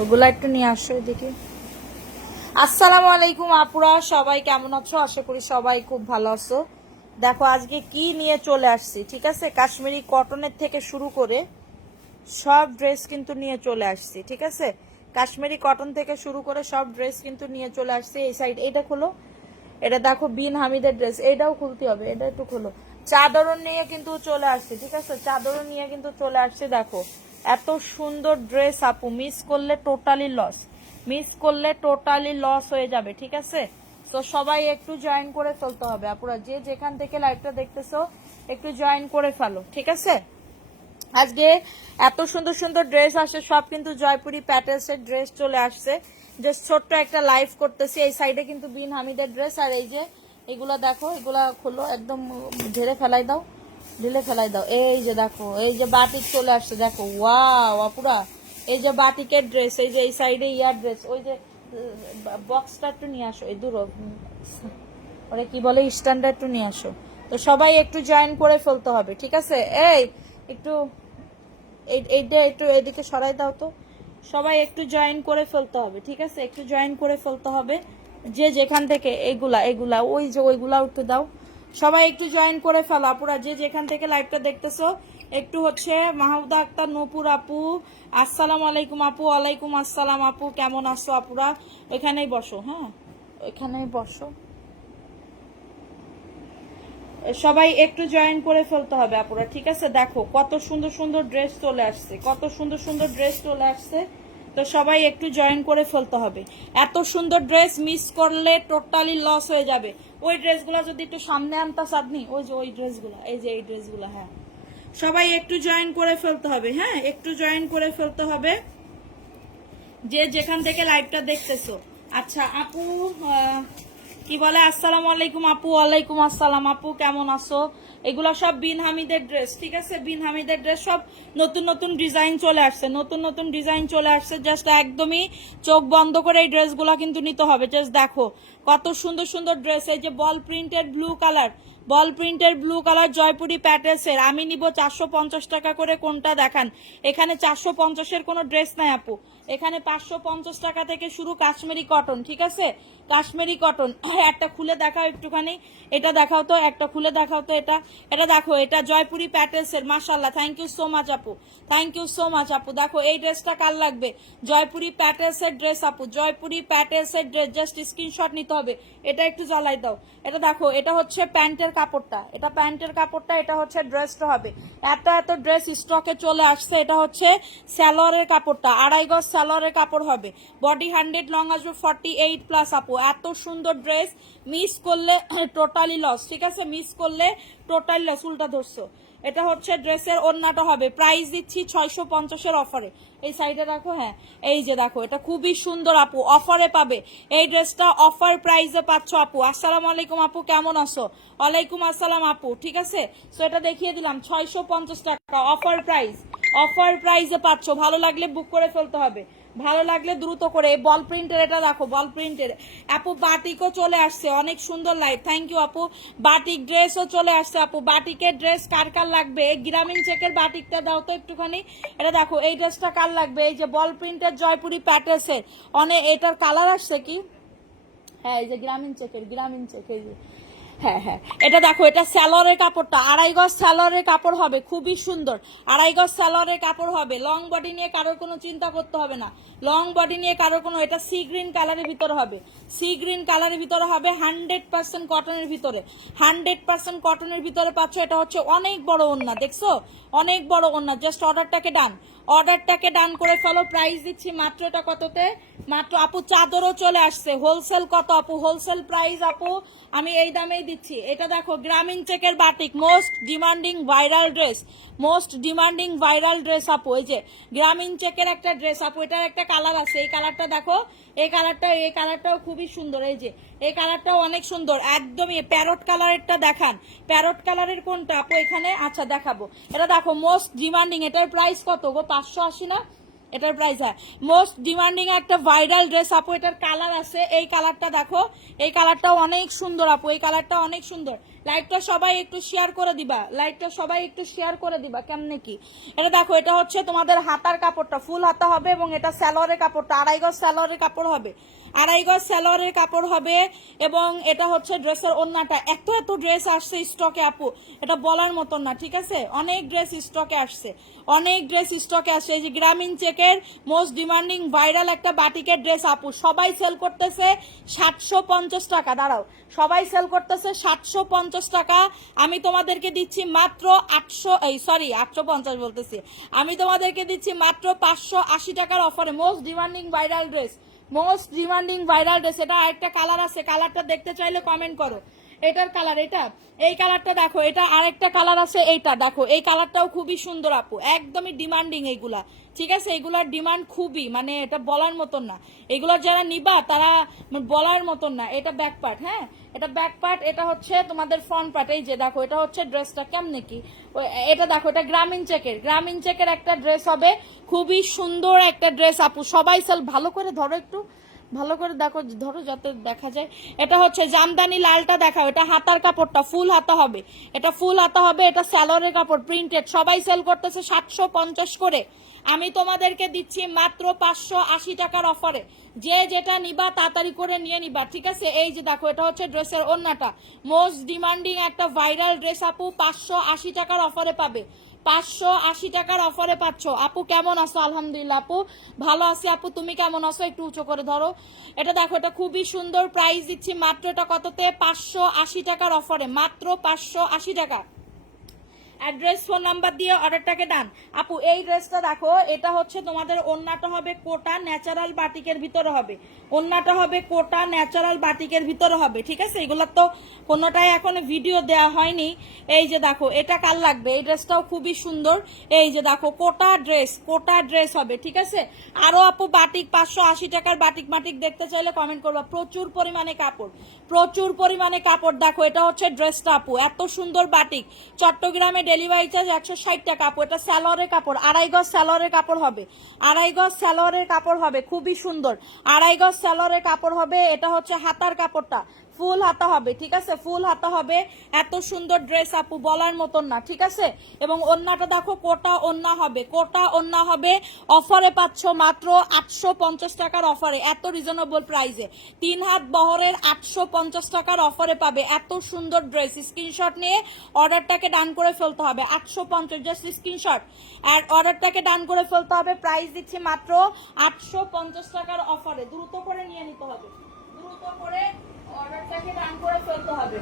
ওগুলা একটু নিয়ে আসো এদিকে। আসসালামু আলাইকুম আপুরা, সবাই কেমন আছো? আশা করি সবাই খুব ভালো আছো। দেখো আজকে কি নিয়ে চলে আসছি, ঠিক আছে? কাশ্মীরি কটনের থেকে শুরু করে সব ড্রেস কিন্তু নিয়ে চলে আসছি, ঠিক আছে? কাশ্মীরি কটন থেকে শুরু করে সব ড্রেস কিন্তু নিয়ে চলে আসছি। এই সাইড এটা খোলো, এটা দেখো বিন হামিদের ড্রেস, এইটাও খুলতে হবে, এটা একটু খোলো। চাদরও নিয়ে কিন্তু চলে আসছে, ঠিক আছে? চাদরও নিয়ে কিন্তু চলে আসছে। দেখো এত সুন্দর ড্রেস আপু, মিস করলে টোটালি লস, মিস করলে টোটালি লস হয়ে যাবে, ঠিক আছে? তো সবাই একটু জয়েন করে ফেলতে হবে আপুরা, যে যেখান থেকে লাইভটা দেখতেছো একটু জয়েন করে ফেলো, ঠিক আছে? আজকে এত সুন্দর সুন্দর ড্রেস আসে, সব কিন্তু জয়পুরি প্যাটেলস এর ড্রেস চলে আসছে। জাস্ট ছোট্ট একটা লাইভ করতেছি। এই সাইডে কিন্তু বিন হামিদের ড্রেস, আর এই যে এগুলা দেখো, এগুলা খোলো একদম, ঝেড়ে ফেলাই দাও, ঢিলে ফেলাই দাও। এই যে দেখো, এই যে বাটিক চলে আসছে, দেখো ওয়াও আপুরা, এই যে বাটিকের ড্রেস, এই যে এই সাইডে ইয়ার ড্রেস, ওই যে বক্সটা একটু নিয়ে আসো, এই দূর ওরা কি বলে স্ট্যান্ডার্ড একটু নিয়ে আসো। তো সবাই একটু জয়েন করে ফেলতে হবে, ঠিক আছে? এই একটু এইটা একটু এদিকে সরাই দাও তো। সবাই একটু জয়েন করে ফেলতে হবে, ঠিক আছে? একটু জয়েন করে ফেলতে হবে, যে যেখান থেকে এগুলা এগুলা ওই যে ওইগুলা একটু দাও। সবাই একটু জয়েন করে ফেলো আপুরা, যে যেখান থেকে লাইভটা দেখতেছো একটু হচ্ছে। মাহমুদা আক্তার নূপুর আপু, আসসালামু আলাইকুম আপু। ওয়ালাইকুম আসসালাম আপু, কেমন আছো আপুরা? এখানেই বসো, হ্যাঁ এখানেই বসো। সবাই একটু জয়েন করে ফেলতে হবে আপুরা, ঠিক আছে? দেখো কত সুন্দর সুন্দর ড্রেস চলে আসছে, কত সুন্দর সুন্দর ড্রেস চলে আসছে। তো সবাই একটু জয়েন করে ফেলতে হবে। এত সুন্দর ড্রেস মিস করলে টোটালি লস হয়ে যাবে। ওই ড্রেসগুলো যদি একটু সামনে আনতা সাদনি, ওই যে ওই ড্রেসগুলো, এই যে এই ড্রেসগুলো, হ্যাঁ সবাই একটু জয়েন করে ফেলতে হবে, হ্যাঁ একটু জয়েন করে ফেলতে হবে, যে যেখান থেকে লাইভটা দেখতেছো। আচ্ছা আপু কি বলে, আসসালামু আলাইকুম আপু। ওয়ালাইকুম আসসালাম আপু, কেমন আছো? এগুলো সব বিন হামিদের ড্রেস, ঠিক আছে? বিন হামিদের ড্রেস সব নতুন নতুন ডিজাইন চলে আসছে, নতুন নতুন ডিজাইন চলে আসছে। জাস্ট একদমই চোখ বন্ধ করে এই ড্রেসগুলো কিন্তু নিতে হবে। জাস্ট দেখো কত সুন্দর সুন্দর ড্রেস। এই যে বল প্রিন্টের ব্লু কালার, বল প্রিন্টের ব্লু কালার জয়পুরি প্যাটেলসের, আমি নিব 450 টাকা করে। কোনটা দেখান? এখানে 450-এর কোনো ড্রেস নাই আপু, এখানে 550 টাকা থেকে শুরু কাশ্মীরি কটন, ঠিক আছে? কাশ্মীরি কটন। একটা খুলে দেখাও একটুখানি, এটা দেখাও তো, একটা খুলে দেখাও তো। এটা এটা দেখো, এটা জয়পুরি প্যাটেলসের, মাশাআল্লাহ, থ্যাংক ইউ সো মাচ আপু, থ্যাংক ইউ সো মাচ আপু। দেখো এই ড্রেসটা কার লাগবে? জয়পুরি প্যাটেলসের ড্রেস আপু, জয়পুরি প্যাটেলসের ড্রেস, জাস্ট স্ক্রিনশট নিতে হবে। এটা একটু জ্বালাই দাও। এটা দেখো, এটা হচ্ছে প্যান্টের কাপড়টা, এটা প্যান্টের কাপড়টা, এটা হচ্ছে ড্রেসটা হবে। এত এত ড্রেস স্টকে চলে আসছে। এটা হচ্ছে স্যালোয়ারের কাপড়টা, 2.5 গজ স্যালোয়ারের কাপড় হবে। বডি 100, লং আসবে 48+ আপু। এত সুন্দর ড্রেস মিস করলে টোটালি লস, ঠিক আছে? মিস করলে টোটালি লস। উল্টা ধরছো। এটা হচ্ছে ড্রেসের ওড়নাটা হবে, প্রাইস দিচ্ছি 650-এর অফারে। এই সাইডে রাখো, হ্যাঁ এই যে দেখো, এটা খুবই সুন্দর আপু, অফারে পাবে এই ড্রেসটা, অফার প্রাইসে পাচ্ছ আপু। আসসালামু আলাইকুম আপু, কেমন আছো? ওয়ালাইকুম আসসালাম আপু, ঠিক আছে? সো এটা দেখিয়ে দিলাম 650 টাকা, অফার প্রাইস, অফার প্রাইসে পাচ্ছ। ভালো লাগলে বুক করে ফেলতে হবে, ভালো লাগলে দ্রুত করে। বল প্রিন্টের এটা দেখো, বল প্রিন্টের আপু। বাটিকও চলে আসছে, অনেক সুন্দর লাইভ, থ্যাংক ইউ আপু। বাটিক ড্রেসও চলে আসছে আপু, বাটিকের ড্রেস কার কার লাগবে? এই গ্রামীণ চেকের বাটিকটা দাও তো একটুখানি। এটা দেখো, এই ড্রেসটা কার লাগবে? এই যে বল প্রিন্টের জয়পুরি প্যাটেলসের, অনেক এটার কালার আসছে কি, হ্যাঁ এই যে গ্রামীণ চেকের, গ্রামীণ চেক, এই যে হ্যাঁ হ্যাঁ এটা দেখো, এটা স্যালোয়ারের কাপড়টা, 2.5 গজ স্যালোয়ারের কাপড় হবে, খুবই সুন্দর। 2.5 গজ স্যালোয়ারের কাপড় হবে। লং বডি নিয়ে কারোর কোনো চিন্তা করতে হবে না, লং বডি নিয়ে কারোর কোনো। এটা সি গ্রিন কালারের ভিতরে হবে, সি গ্রিন কালারের ভিতরে হবে, 100% কটনের ভিতরে, 100% কটনের ভিতরে পাচ্ছ। এটা হচ্ছে অনেক বড় ওড়না, দেখছো অনেক বড় ওড়না। জাস্ট অর্ডারটাকে ডান, অর্ডারটাকে ডান করে ফেলো। প্রাইস দিচ্ছি মাত্র, এটা কততে? মাত্র আপু। চাদরও চলে আসছে, হোলসেল কত আপু? হোলসেল প্রাইস আপু আমি এই দামেই দিচ্ছি। এটা দেখো, গ্রামীণ চেকের batik, most demanding viral dress, most demanding viral dress আপু। এই যে গ্রামীণ চেকের একটা ড্রেস আপু, এটার একটা কালার আছে, এই কালারটা দেখো, এই কালারটাও খুবই সুন্দর। এই যে এই কালারটাও অনেক সুন্দর, একদমই প্যারট কালারেরটা দেখান। প্যারট কালারের কোনটা আপু এখানে? আচ্ছা দেখাবো, এটা দেখো মোস্ট ডিমান্ডিং। এটার প্রাইস কত গো? 580 না? এটার প্রাইস, হ্যাঁ মোস্ট ডিমান্ডিং একটা ভাইরাল ড্রেস আপু। এটার কালার আছে, এই কালারটা দেখো, এই কালারটাও অনেক সুন্দর আপু, এই কালারটা অনেক সুন্দর। লাইটটা সবাই একটু শেয়ার করে দিবা, লাইটটা সবাই একটু শেয়ার করে দিবা। কেমনে কি এটা দেখো, এটা হচ্ছে তোমাদের হাতার কাপড়টা, ফুল হাতা হবে এবং এটা সালোয়ারের কাপড়টা 2.5 গজ সালোয়ারের কাপড় হবে, 2.5 গজ সালোয়ারের কাপড় হবে। এবং এটা হচ্ছে ড্রেসের ওড়নাটা। এত এত ড্রেস আসছে স্টকে আপু, এটা বলার মতন না, ঠিক আছে? অনেক ড্রেস স্টকে আসছে, অনেক ড্রেস স্টকে আসছে। এই যে গ্রামীণ চেকের মোস্ট ডিমান্ডিং ভাইরাল একটা বাটিকের ড্রেস আপু, সবাই সেল করতেছে 750 টাকা। দাঁড়াও, সবাই সেল করতেছে 750 টাকা। আমি তোমাদেরকে দিচ্ছি মাত্র 850 বলতেছি, আমি তোমাদেরকে দিচ্ছি মাত্র 580 টাকার অফারে। Most demanding viral dress, most demanding viral dress. এটা আরেকটা কালার আছে, কালারটা দেখতে চাইলে কমেন্ট করো। এটার কালার এটা, এই কালারটা দেখো, এটা আরেকটা কালার আছে, এইটা দেখো, এই কালারটাও খুবই সুন্দর আপু, একদমই ডিমান্ডিং এইগুলা, ঠিক আছে? এগুলার ডিমান্ড খুবই, মানে এটা বলার মতন না। এগুলো যারা নিবা তারা বলার মতন না। এটা ব্যাক পার্ট, হ্যাঁ এটা ব্যাক পার্ট, এটা হচ্ছে তোমাদের ফ্রন্ট পার্ট। এই যে দেখো, এটা হচ্ছে ড্রেসটা কেমনে কি, এটা দেখো, এটা গ্রামীণ চেকের, গ্রামীণ চেকের একটা ড্রেস হবে, খুবই সুন্দর একটা ড্রেস আপু, সবাই সেল। ভালো করে ধরো, একটু ভালো করে দেখো, ধরো যাতে দেখা যায়। এটা হচ্ছে জামদানি লালটা দেখাও, এটা হাতার কাপড়টা ফুল হাতা হবে, এটা ফুল হাতা হবে, এটা সালোয়ারের কাপড় প্রিন্টেড, সবাই সেল করতেছে 750 করে। আমি তোমাদেরকে দিচ্ছি মাত্র 580 টাকার অফারে। যে যেটা নিবা তাড়াতাড়ি করে নিয়ে নিবা, ঠিক আছে? এই যে দেখো, এটা হচ্ছে ড্রেসের ওড়নাটা, মোস্ট ডিমান্ডিং একটা ভাইরাল ড্রেস আপু, 580 টাকার অফারে পাবে, 580 টাকার অফারে পাচ্ছ। আপু কেমন আছো? আলহামদুলিল্লাহ আপু, ভালো আছি আপু, তুমি কেমন আছো? একটু উঁচু করে ধরো। এটা দেখো, এটা খুবই সুন্দর, প্রাইস দিচ্ছি মাত্র, এটা কততে? 580 টাকার অফারে, মাত্র 580 টাকা। অ্যাড্রেস ফোন নাম্বার দিয়ে অর্ডারটাকে ডান। আপু এই ড্রেসটা দেখো, এটা হচ্ছে তোমাদের ওন্নাটা হবে কোটা ন্যাচারাল বাটিকের ভিতরে হবে, ওন্নাটা হবে কোটা ন্যাচারাল বাটিকের ভিতরে হবে, ঠিক আছে? এগুলোর তো কোনোটাই এখন ভিডিও দেওয়া হয়নি। এই যে দেখো, এটা কাল লাগবে, এই ড্রেসটাও খুবই সুন্দর। এই যে দেখো, কোটা ড্রেস, কোটা ড্রেস হবে, ঠিক আছে? আরো আপু বাটিক 580 টাকার বাটিক মাটিক দেখতে চাইলে কমেন্ট করবা। প্রচুর পরিমাণে কাপড়, প্রচুর পরিমাণে কাপড়। দেখো, এটা হচ্ছে ড্রেসটা আপু, এত সুন্দর বাটিক। চট্টগ্রামে ডেলিভারি চার্জ 160 টাকা আপু। এটা সালোয়ারের কাপড়, 2.5 গজ সালোয়ারের কাপড় হবে, 2.5 গজ সালোয়ারের কাপড় হবে, খুবই সুন্দর, 2.5 গজ সালোয়ারের কাপড় হবে। এটা হচ্ছে হাতার কাপড়টা, ফুল হাতা হবে, ঠিক আছে? ফুল হাতা হবে। এত সুন্দর ড্রেস আপু, বলার মতন না, ঠিক আছে? এবং ওন্নাটা দেখো, কোটা ওন্না হবে, কোটা ওন্না হবে। অফারে পাচ্ছ মাত্র 850 টাকার অফারে, এত রিজনেবল প্রাইসে, 3 হাত বহরের 850 টাকার অফারে পাবে এত সুন্দর ড্রেস। স্ক্রিনশট নিয়ে অর্ডারটাকে ডান করে ফেলতে হবে, 850, জাস্ট স্ক্রিনশট আর অর্ডারটাকে ডান করে ফেলতে হবে। প্রাইস দিচ্ছি মাত্র 850 টাকার অফারে, দ্রুত করে নিয়ে নিতে হবে, দ্রুত করে অর্ডারটাকে ডান করে ফেলতে হবে,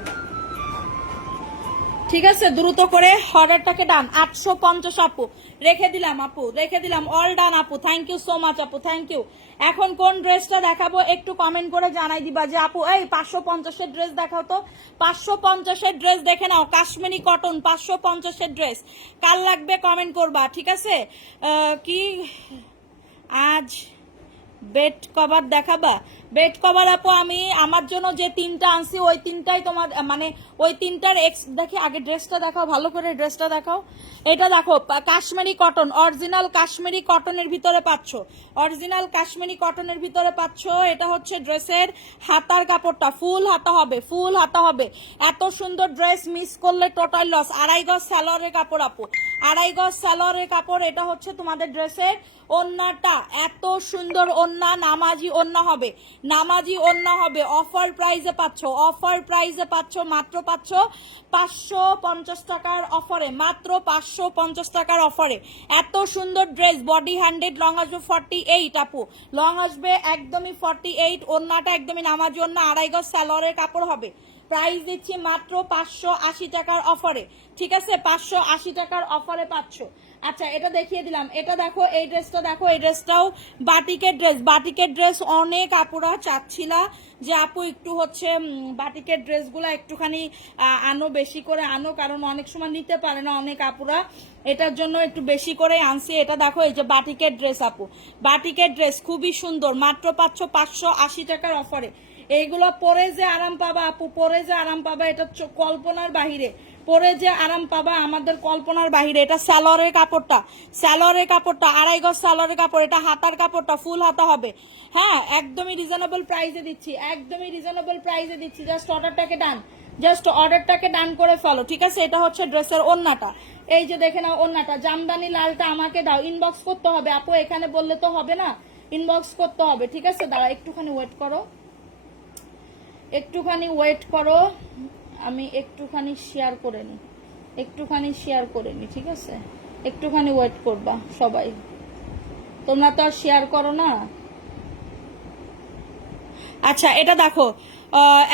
ঠিক আছে? দ্রুত করে অর্ডারটাকে ডান। 850 আপু রেখে দিলাম, আপু রেখে দিলাম, অল ডান আপু, থ্যাংক ইউ সো মাচ আপু, থ্যাংক ইউ। এখন কোন ড্রেসটা দেখাবো একটু কমেন্ট করে জানাই দিবা যে আপু এই 550-এর ড্রেস দেখাও তো। 550-এর ড্রেস দেখে নাও, কাশ্মীরি কটন 550-এর ড্রেস, কাল লাগবে কমেন্ট করবা, ঠিক আছে? কি আজ বেড কভার দেখাবা? বেড কভার আপু আমি আমার জন্য যে 3টা আনছি ওই 3টাই তোমার, মানে ওই 3টার দেখি আগে ড্রেসটা দেখাও, ভালো করে ড্রেসটা দেখাও। এটা দেখো, কাশ্মীরি কটন, অরিজিনাল কাশ্মীরি কটনের ভিতরে পাচ্ছ, অরিজিনাল কাশ্মীরি কটনের ভিতরে পাচ্ছ। এটা হচ্ছে ড্রেসের হাতার কাপড়টা, ফুল হাতা হবে, ফুল হাতা হবে। এত সুন্দর ড্রেস মিস করলে টোটাল লস। 2.5 গজ সালোয়ারের কাপড় আপু, 2.5 গজ সালোয়ারের কাপড়। এটা হচ্ছে তোমাদের ড্রেসের ওন্নাটা, এত সুন্দর ওন্না, নামাজি ওন্না হবে, নামাজি ওন্না হবে। অফার প্রাইসে পাচ্ছ, অফার প্রাইসে পাচ্ছ, মাত্র পাচ্ছ 550 টাকার অফারে, মাত্র 550 টাকার অফারে। এত সুন্দর ড্রেস, বডি 100, লং আসবে 48 আপু, লং আসবে একদমই 48। ওন্নাটা একদমই নামাজি ওন্না, 2.5 গজ সালোয়ারের কাপড় হবে। প্রাইস দিচ্ছি মাত্র 580 টাকার অফারে, ঠিক আছে? 580 টাকার অফারে পাচ্ছ। আচ্ছা এটা দেখিয়ে দিলাম, এটা দেখো, এই ড্রেসটা দেখো, এই ড্রেসটাও বাটিকের ড্রেস, বাটিকের ড্রেস অনেক আপুরা চাচ্ছিলা যে আপু একটু হচ্ছে বাটিকের ড্রেসগুলো একটুখানি আনো, বেশি করে আনো, কারণ অনেক সময় নিতে পারে না অনেক আপুরা, এটার জন্য একটু বেশি করে আনছি। এটা দেখো, এই যে বাটিকের ড্রেস আপু, বাটিকের ড্রেস খুবই সুন্দর, মাত্র পাচ্ছ 580 টাকার অফারে। এইগুলো পরে যে আরাম পাবা আপু, পরে যে আরাম পাবা, এটা কল্পনার বাহিরে, পরে যে আরাম পাবা আমাদের কল্পনার বাহিরে। এটা সালোয়ারের কাপড়টা, সালোয়ারের কাপড়টা 2.5 গজ সালোয়ারের কাপড়। এটা হাতার কাপড়টা ফুল হাতা হবে, হ্যাঁ একদমই রিজনেবল প্রাইসে দিচ্ছি, একদমই রিজনেবল প্রাইসে দিচ্ছি। জাস্ট অর্ডারটাকে ডান, জাস্ট অর্ডারটাকে ডান করে ফেলো, ঠিক আছে? এটা হচ্ছে ড্রেসের ওন্নাটা, এই যে দেখে নাও ওন্নাটা, জামদানি লালটা আমাকে দাও, ইনবক্স করতে হবে আপু, এখানে বললে তো হবে না, ইনবক্স করতে হবে, ঠিক আছে? দাঁড়া একটুখানি ওয়েট করো, একটুখানি ওয়েট করো, আমি একটুখানি শেয়ার করে নিই, একটুখানি শেয়ার করে নিই, ঠিক আছে? একটুখানি ওয়েট করবা সবাই, তোমরা তো আর শেয়ার করো না। আচ্ছা এটা দেখো,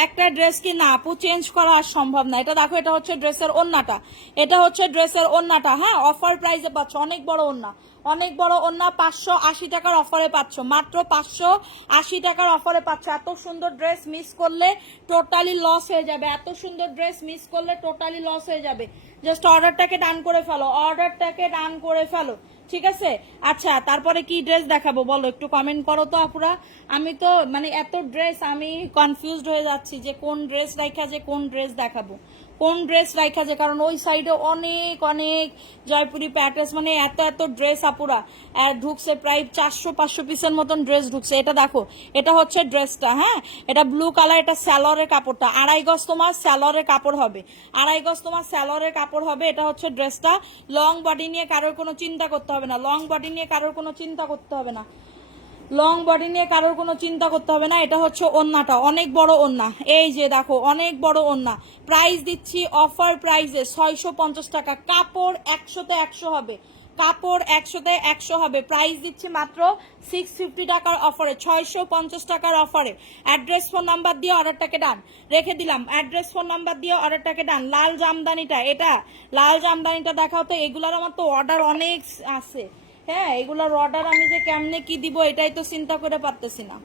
একটা ড্রেস কি না আপু চেঞ্জ করা আর সম্ভব না। এটা দেখো, এটা হচ্ছে ড্রেসের ওন্নাটা, এটা হচ্ছে ড্রেসের ওন্নাটা, হ্যাঁ অফার প্রাইসে পাচ্ছ, অনেক বড় ওন্না, অনেক বড় ওন্না, 580 টাকার অফারে পাচ্ছ, মাত্র 580 টাকার অফারে পাচ্ছ। এত সুন্দর ড্রেস মিস করলে টোটালি লস হয়ে যাবে, এত সুন্দর ড্রেস মিস করলে টোটালি লস হয়ে যাবে। জাস্ট অর্ডারটাকে ডান করে ফেলো, অর্ডারটাকে ডান করে ফেলো, ঠিক আছে? আচ্ছা তারপরে কি ড্রেস দেখাবো বলো, একটু কমেন্ট করো তো আপুরা। আমি তো মানে এত ড্রেস আমি কনফিউজড হয়ে যাচ্ছি যে কোন ড্রেস রাখা, যে কোন ড্রেস দেখাবো, কোন ড্রেস রাখা, যে কারণ ওই সাইডে অনেক অনেক জয়পুরি প্যাটেস, মানে এত এত ড্রেস আপুরা ঢুকছে, প্রায় 400-500 পিসের মতন ড্রেস ঢুকছে। এটা দেখো, এটা হচ্ছে ড্রেসটা, হ্যাঁ এটা ব্লু কালার, এটা স্যালোয়ারের কাপড়টা, 2.5 গজ তোমার স্যালোয়ারের কাপড় হবে, 2.5 গজ তোমার স্যালোয়ারের কাপড় হবে। এটা হচ্ছে ড্রেসটা, লং বডি নিয়ে কারোর কোনো চিন্তা করতে হবে না, লং বডি নিয়ে কারোর কোনো চিন্তা করতে হবে না, লং বডি নিয়ে কারোর কোনো চিন্তা করতে হবে না। এটা হচ্ছে ওন্নাটা, অনেক বড় ওন্না, এই যে দেখো অনেক বড় ওন্না, প্রাইস দিচ্ছি অফার প্রাইসে 650 টাকা, কাপড় 100তে 100 হবে, কাপড় 100তে 100 হবে, প্রাইস দিচ্ছি মাত্র 650 টাকার অফারে, 650 টাকার অফারে। অ্যাড্রেস ফোন নাম্বার দিয়ে অর্ডারটাকে ডান রেখে দিলাম, অ্যাড্রেস ফোন নাম্বার দিয়ে অর্ডারটাকে ডান। লাল জামদানিটা, এটা লাল জামদানিটা দেখাও তো, এগুলোর আমার তো অর্ডার অনেক আছে, হ্যাঁ এগুলোর অর্ডার আমি যে কেমনে কি দিব এটাই তো চিন্তা করে পারতেছি না।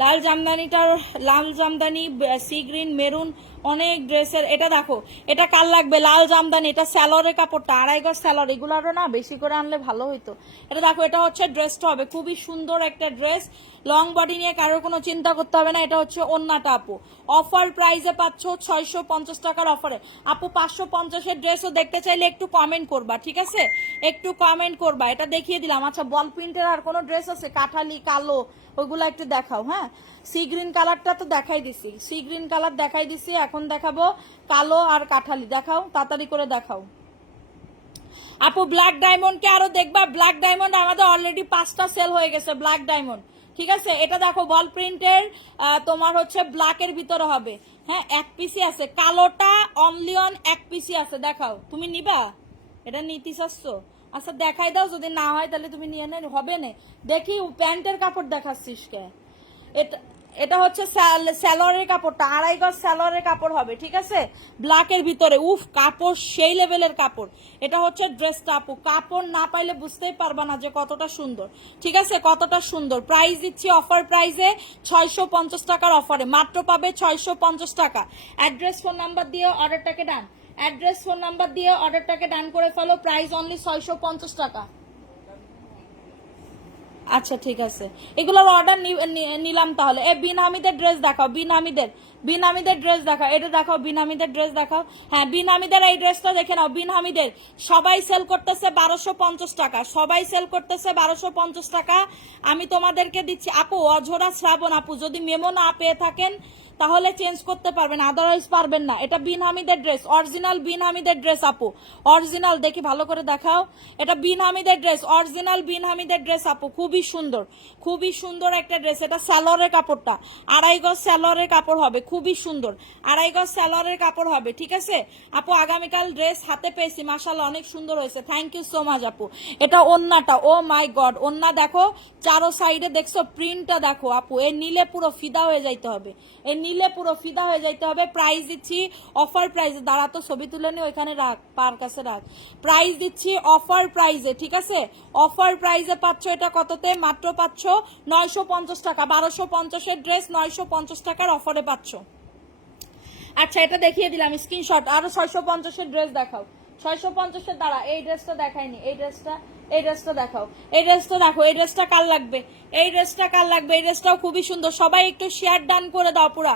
লাল জামদানিটার, লাল জামদানি, সি গ্রিন, মেরুন, অনেক ড্রেসের। এটা দেখো, এটা কার লাগবে, লাল জামদানি, এটা স্যালোয়ারের কাপড়টা, 2.5 গজ স্যালোয়ার, এগুলারও না বেশি করে আনলে ভালো হইতো। এটা দেখো, এটা হচ্ছে ড্রেসটা হবে, খুবই সুন্দর একটা ড্রেস, লং বডি নিয়ে কারোর কোনো চিন্তা করতে হবে না। এটা হচ্ছে ওন্নাটা আপু, অফার প্রাইসে পাচ্ছ 650 টাকার অফারে। আপু 550-এর ড্রেসও দেখতে চাইলে একটু কমেন্ট করবা, ঠিক আছে? একটু কমেন্ট করবা, এটা দেখিয়ে দিলাম। আচ্ছা বল প্রিন্টের আর কোনো ড্রেস আছে, কাঠালি, কালো, ওইগুলো একটু দেখাও। হ্যাঁ সি গ্রিন কালারটা তো দেখাই দিছি, সি গ্রিন কালার দেখাই দিছি, এখন দেখাবো কালো আর কাঠালি, দেখাও তাড়াতাড়ি করে দেখাও। আপু ব্ল্যাক ডায়মন্ড কে আরো দেখবা, ব্ল্যাক ডায়মন্ড আমাদের অলরেডি 5টা সেল হয়ে গেছে, ব্ল্যাক ডায়মন্ড, ঠিক আছে? এটা দেখো বল প্রিন্টের, তোমার হচ্ছে ব্ল্যাকের ভিতরে হবে, হ্যাঁ 1 পিসি আছে, কালোটা অনলি অন 1 পিসি আছে, দেখাও তুমি নিবা, এটা নিতে চাচ্ছ? আচ্ছা দেখাই দাও, যদি না হয় তাহলে তুমি নিয়ে নেই, হবে না। দেখি প্যান্টের কাপড় দেখাচ্ছিস কে, এটা এটা হচ্ছে স্যালোয়ারের কাপড়টা, 2.5 গজ স্যালোয়ারের কাপড় হবে, ঠিক আছে? ব্ল্যাকের ভিতরে, উফ কাপড় সেই লেভেলের কাপড়। এটা হচ্ছে ড্রেসটা আপু, কাপড় না পাইলে বুঝতেই পারবা না যে কতটা সুন্দর, ঠিক আছে? কতটা সুন্দর। প্রাইস দিচ্ছি অফার প্রাইসে 650 টাকার অফারে, মাত্র পাবে 650 টাকা। অ্যাড্রেস ফোন নাম্বার দিয়ে অর্ডারটাকে ডান, অ্যাড্রেস ফোন নাম্বার দিয়ে অর্ডারটাকে ডান করে ফেলো, প্রাইস অনলি 650 টাকা। আচ্ছা ঠিক আছে, এগুলোর অর্ডার নিলাম তাহলে। এ বিন হামিদের ড্রেস দেখাও, বিন হামিদের, বিন হামিদের ড্রেস দেখাও, এটা দেখাও বিন হামিদের ড্রেস দেখাও। হ্যাঁ বিন হামিদের এই ড্রেসটা দেখে নাও, বিন হামিদের সবাই সেল করতেছে 1250 টাকা, সবাই সেল করতেছে 1250 টাকা। আমি তোমাদেরকে দিচ্ছি আপু, অঝোরা শ্রাবণ আপু, যদি মেমো না পেয়ে থাকেন তাহলে চেঞ্জ করতে পারবেন, আদারওয়াইজ পারবেন না। এটা বিন হামিদের ড্রেস, অরিজিনাল বিন হামিদের ড্রেস আপু, অরিজিনাল, দেখি ভালো করে দেখাও, এটা বিন হামিদের ড্রেস, অরিজিনাল বিন হামিদের ড্রেস আপু, খুবই সুন্দর, খুবই সুন্দর একটা ড্রেস। এটা সালোয়ারের কাপড়টা 2.5 গজ সালোয়ারের কাপড় হবে, খুবই সুন্দর, 2.5 গজ সালোয়ারের কাপড় হবে, ঠিক আছে আপু? আগামীকাল ড্রেস হাতে পেয়েছি, মাশাআল্লাহ অনেক সুন্দর হয়েছে, থ্যাংক ইউ সো মাচ আপু। এটা ওন্নাটা, ও মাই গড, ওন্না দেখো চারো সাইডে, দেখছো প্রিন্টটা দেখো আপু, এ নিলে পুরো ফিদা হয়ে যাইতে হবে, এ নিলে পুরো ফিদা হয়ে যাইতে হবে। প্রাইস দিচ্ছি অফার প্রাইসে, দাঁড়া তো ছবি তুলে নি, ওইখানে রাখ, পার কাছে রাখ। প্রাইস দিচ্ছি অফার প্রাইসে, ঠিক আছে? অফার প্রাইসে পাচ্ছ, এটা কততে? মাত্র পাচ্ছ 950 টাকা, 1250-এর ড্রেস 950 টাকার অফারে পাচ্ছ। আচ্ছা এটা দেখিয়ে দিলাম স্ক্রিনশট, আরো 650-এর ড্রেস দেখাও, 650-এর, দ্বারা এই ড্রেসটা দেখাইনি, এই ড্রেসটা, এই ড্রেসটা দেখাও, এই ড্রেসটা দেখো, এই ড্রেসটা কার লাগবে, এই ড্রেসটা কার লাগবে? এই ড্রেসটাও খুবই সুন্দর। সবাই একটু শেয়ার ডান করে দাও পুরা।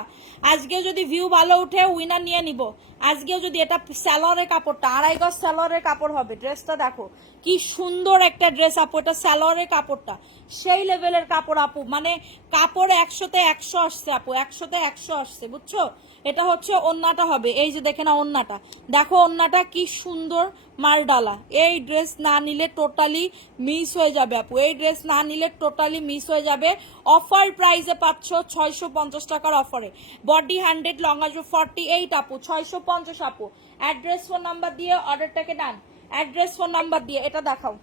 আজকেও যদি ভিউ ভালো উঠে উইনার নিয়ে নিব। আজকেও যদি, এটা স্যালোয়ারের কাপড়টা, 2.5 গজ স্যালোয়ারের কাপড় হবে। ড্রেসটা দেখো কি সুন্দর একটা ড্রেস আপু, এটা স্যালোয়ারের কাপড়টা সেই লেভেলের কাপড় আপু, মানে কাপড় 100তে 100 আসছে আপু, 100তে 100 আসছে, বুঝছো? এটা হচ্ছে ওন্নাটা হবে, এই যে দেখে না ওন্নাটা, দেখো ওন্নাটা কি সুন্দর মালডালা। এই ড্রেস না নিলে টোটালি মিস হয়ে যাবে আপু, এই ড্রেস না নিলে টোটালি মিস হয়ে যাবে। অফার প্রাইসে পাচ্ছ 650 টাকার অফারে। বডি 100, লং আসবে 48 আপু, 650 আপু। অ্যাড্রেস ফোন নাম্বার দিয়ে অর্ডারটাকে ডান, অ্যাড্রেস ফোন নাম্বার দিয়ে। এটা দেখাও।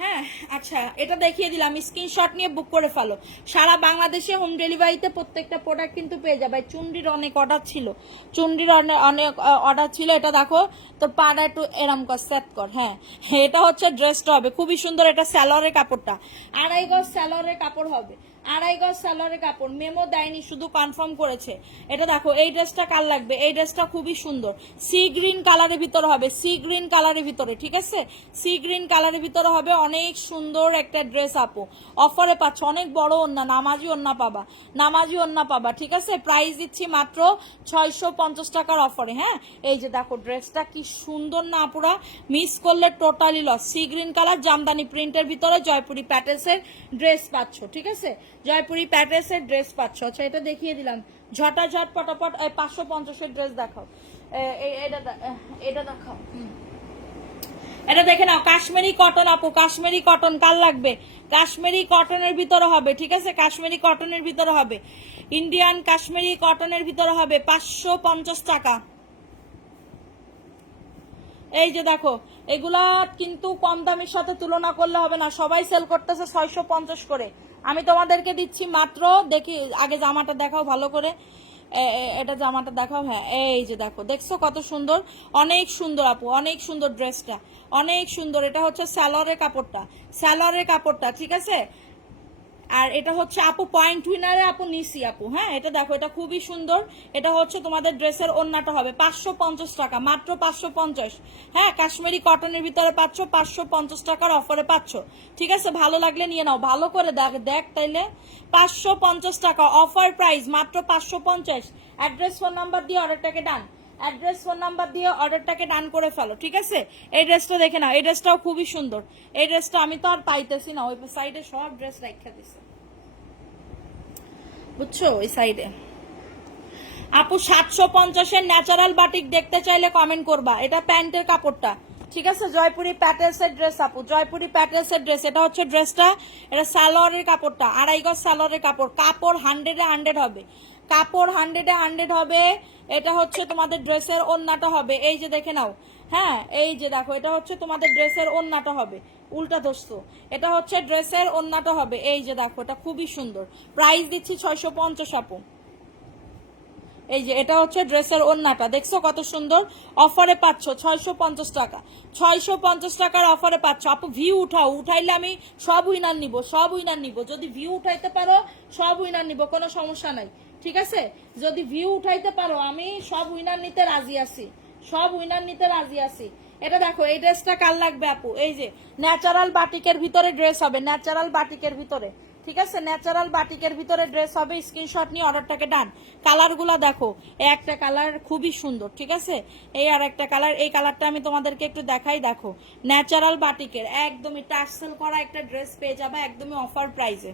হ্যাঁ আচ্ছা, এটা দেখিয়ে দিলাম, স্ক্রিনশট নিয়ে বুক করে ফেলো। সারা বাংলাদেশে হোম ডেলিভারিতে প্রত্যেকটা প্রোডাক্ট কিন্তু পেয়ে যাবে। চুন্ডির অনেক অর্ডার ছিল, চুন্ডির অনেক অর্ডার ছিল। এটা দেখো তোর পাড়া একটু এরম কর, সেট কর। হ্যাঁ এটা হচ্ছে ড্রেসটা হবে খুবই সুন্দর। এটা স্যালোয়ারের কাপড়টা 2.5 গজ স্যালোয়ারের কাপড় হবে, 2.5 গজ স্যালোয়ারের কাপড়। মেমো দেয়নি, শুধু কনফার্ম করেছে। এটা দেখো, এই ড্রেসটা কার লাগবে? এই ড্রেসটা খুবই সুন্দর, সি গ্রিন কালারের ভিতরে হবে, সি গ্রিন কালারের ভিতরে, ঠিক আছে? সি গ্রিন কালারের ভিতরে হবে, অনেক সুন্দর একটা ড্রেস আপু। অফারে পাচ্ছ, অনেক বড় ওন্না, নামাজি ওন্না পাবা, নামাজি ওন্না পাবা, ঠিক আছে? প্রাইস দিচ্ছি মাত্র 650 টাকার অফারে। হ্যাঁ এই যে দেখো ড্রেসটা কি সুন্দর না আপুরা, মিস করলে totally loss. Sea green colour jamdani প্রিন্টের ভিতরে জয়পুরি প্যাটেলসের ড্রেস পাচ্ছ, ঠিক আছে? জয়পুরি প্যাটেলসের ড্রেস পাচ্ছ। আচ্ছা এটা দেখিয়ে দিলাম, ঝটাঝট পটাপট। 550-এর ড্রেস দেখাও, এটা দেখাও। এটা দেখে নাও, কাশ্মীরি কটন আপু, কাশ্মীরি কটন কার লাগবে? কাশ্মীরি কটনের ভিতরে হবে, ঠিক আছে? কাশ্মীরি কটনের ভিতরে হবে, ইন্ডিয়ান কাশ্মীরি কটনের ভিতরে হবে 550 টাকা। এই যে দেখো, এগুলা কিন্তু কম দামের সাথে তুলনা করলে হবে না, সবাই সেল করতেছে 650 করে। আমি তোমাদেরকে দিচ্ছি মাত্র, দেখি আগে জামাটা দেখাও ভালো করে, এটা জামাটা দেখাও। হ্যাঁ এই যে দেখো, দেখছো কত সুন্দর, অনেক সুন্দর আপু, অনেক সুন্দর ড্রেসটা, অনেক সুন্দর। এটা হচ্ছে স্যালোয়ারের কাপড়টা, স্যালোয়ারের কাপড়টা, ঠিক আছে? আর এটা হচ্ছে আপু পয়েন্ট উইনারে আপু নিসি আপু। হ্যাঁ এটা দেখো, এটা খুবই সুন্দর। এটা হচ্ছে তোমাদের ড্রেসের ওন্নাটা হবে 550 টাকা, মাত্র 550। হ্যাঁ কাশ্মীরি কটনের ভিতরে পাচ্ছ, 550 টাকার অফারে পাচ্ছ, ঠিক আছে? ভালো লাগলে নিয়ে নাও, ভালো করে দেখ তাইলে। 550 টাকা অফার প্রাইস, মাত্র 550। অ্যাড্রেস ফোন নাম্বার দিয়ে অর্ডারটাকে ডান, অ্যাড্রেস ফোন নাম্বার দিয়ে অর্ডারটাকে ডান করে ফেলো, ঠিক আছে? এই ড্রেসটা দেখে নাও, এই ড্রেসটাও খুবই সুন্দর। এই ড্রেসটা আমি তো আর পাইতেছি না, ওই সাইডে সব ড্রেস রাখা দিছে, বুঝছো? ওই সাইডে আপু 750-এর ন্যাচারাল বাটিক দেখতে চাইলে কমেন্ট করবা। এটা প্যান্টের কাপড়টা, ঠিক আছে? জয়পুরি প্যাটেলসের ড্রেস আপু, জয়পুরি প্যাটেলসের ড্রেস। এটা হচ্ছে ড্রেসটা, এটা সালোয়ারের কাপড়টা, 2.5 গজ সালোয়ারের কাপড়। কাপড় 100-এ 100 হবে, কাপড় 100-এ 100 হবে। এটা হচ্ছে তোমাদের ড্রেসের ওন্নাটা হবে, এই যে দেখে নাও। হ্যাঁ এই যে দেখো, এটা হচ্ছে তোমাদের ড্রেসের ওন্নাটা হবে, উল্টা দোস্ত। এটা হচ্ছে ড্রেসের ওন্নাটা হবে, এই যে দেখো, এটা খুবই সুন্দর। প্রাইস দিচ্ছি 650 আপু। এই যে এটা হচ্ছে ড্রেসের ওন্নাটা, দেখছো কত সুন্দর। অফারে পাচ্ছ 650 টাকা, 650 টাকার অফারে পাচ্ছ আপু। ভিউ উঠাও, উঠাইলে আমি সব উইনার নিব, সব উইনার নিব। যদি ভিউ উঠাইতে পারো সব উইনার নিব, কোনো সমস্যা নাই, ঠিক আছে? যদি ভিউ উঠাইতে পারো আমি সব উইনার নিতে রাজি আছি, সব উইনার নিতে রাজি আছি। এটা দেখো, এই ড্রেসটা কার লাগবে আপু? এই যে ন্যাচারাল বাটিকের ভিতরে ড্রেস হবে, ন্যাচারাল বাটিকের ভিতরে, ঠিক আছে? ন্যাচারাল বাটিকের ভিতরে ড্রেস হবে। স্ক্রিনশট নিয়ে অর্ডারটাকে ডান। কালারগুলো দেখো, একটা কালার খুবই সুন্দর, ঠিক আছে? এই আর একটা কালার, এই কালারটা আমি তোমাদেরকে একটু দেখাই। দেখো ন্যাচারাল বাটিকের একদমই টার্সেল করা একটা ড্রেস পেয়ে যাবে একদমই অফার প্রাইসে।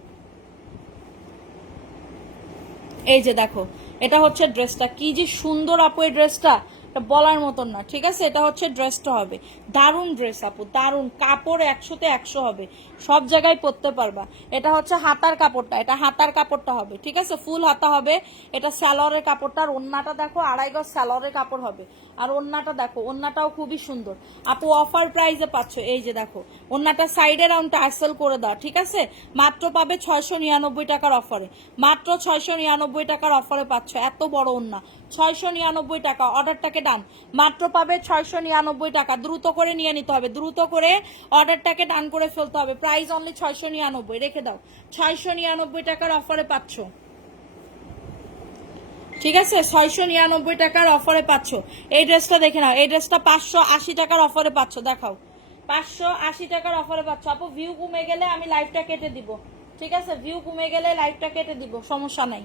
এই যে দেখো, এটা হচ্ছে ড্রেসটা, কি যে সুন্দর আপু এই ড্রেসটা, এটা বলার মতন না, ঠিক আছে? এটা হচ্ছে ড্রেসটা হবে, দারুণ ড্রেস আপু, দারুণ। কাপড় 100-তে 100 হবে, সব জায়গায় পরতে পারবা। এটা হচ্ছে হাতার কাপড়টা, এটা হাতার কাপড়টা হবে, ঠিক আছে? ফুল হাতা হবে। এটা স্যালোয়ারের কাপড়টা, আর ওন্নাটা দেখো 2.5 গজ স্যালোয়ারের কাপড় হবে। আর ওন্নাটা দেখো, ওন্নাটাও খুবই সুন্দর আপু, অফার প্রাইসে পাচ্ছ। এই যে দেখো, ওন্নাটা সাইডে রাউন্ড টার্সেল করে দাও, ঠিক আছে? মাত্র পাবে 699 টাকার অফারে, মাত্র 699 টাকার অফারে পাচ্ছ। এত বড় ওন্না, 699 টাকা। অর্ডারটাকে ডান, মাত্র পাবে 699 টাকা। দ্রুত করে নিয়ে নিতে হবে, দ্রুত করে অর্ডারটাকে ডান করে ফেলতে হবে। প্রাইস অনলি 699, রেখে দাও। 699 টাকার অফারে পাচ্ছ, ঠিক আছে? 699 টাকার অফারে পাচ্ছ। এই ড্রেসটা দেখে নাও, এই ড্রেসটা 580 টাকার অফারে পাচ্ছ, দেখাও। 580 টাকার অফারে পাচ্ছ আপু। ভিউ কমে গেলে আমি লাইভটা কেটে দিব, ঠিক আছে? ভিউ কমে গেলে লাইভটা কেটে দিব, সমস্যা নাই।